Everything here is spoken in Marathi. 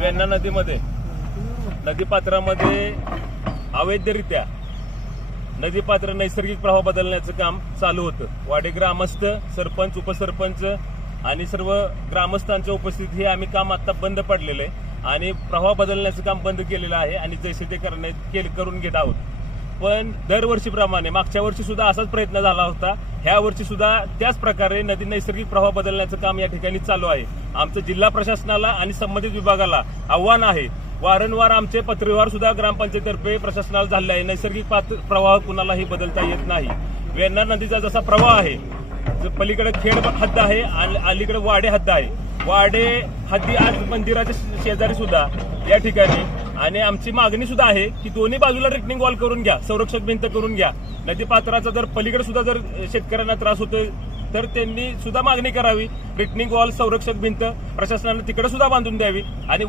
वेण्णा नदीमध्ये नदीपात्रामध्ये अवैधरित्या नदीपात्र नैसर्गिक प्रवाह बदलण्याचं काम चालू होतं. वाडी ग्रामस्थ, सरपंच, उपसरपंच आणि सर्व ग्रामस्थांच्या उपस्थितीत हे आम्ही काम आता बंद पडलेलं आहे आणि प्रवाह बदलण्याचं काम बंद केलेलं आहे आणि जैसे ते करून घेत आहोत. पण दरवर्षीप्रमाणे मागच्या वर्षी सुद्धा असाच प्रयत्न झाला होता. ह्या वर्षी सुद्धा त्याच प्रकारे नदी नैसर्गिक प्रवाह बदलण्याचं काम या ठिकाणी चालू आहे. आमचं जिल्हा प्रशासनाला आणि संबंधित विभागाला आव्हान आहे. वारंवार आमचे पत्रव्यवहार सुद्धा ग्रामपंचायतीतर्फे प्रशासनाला झाले आहे. नैसर्गिक प्रवाह कुणालाही बदलता येत नाही. वेण्णा नदीचा जसा प्रवाह आहे, पलीकडे खेड हद्द आहे आणि अलीकडे वाडे हद्द आहे. वाडे हद्दी आज मंदिराच्या शेजारी सुद्धा या ठिकाणी आणि आमची मागणी सुद्धा आहे की दोन्ही बाजूला रिटनिंग वॉल करून घ्या, संरक्षक भिंत करून घ्या. नदीपात्राचा जर पलीकडे सुद्धा जर शेतकऱ्यांना त्रास होतोय तर त्यांनी सुद्धा मागणी करावी. रिटनिंग वॉल, संरक्षक भिंत प्रशासनाने तिकडे सुद्धा बांधून द्यावी आणि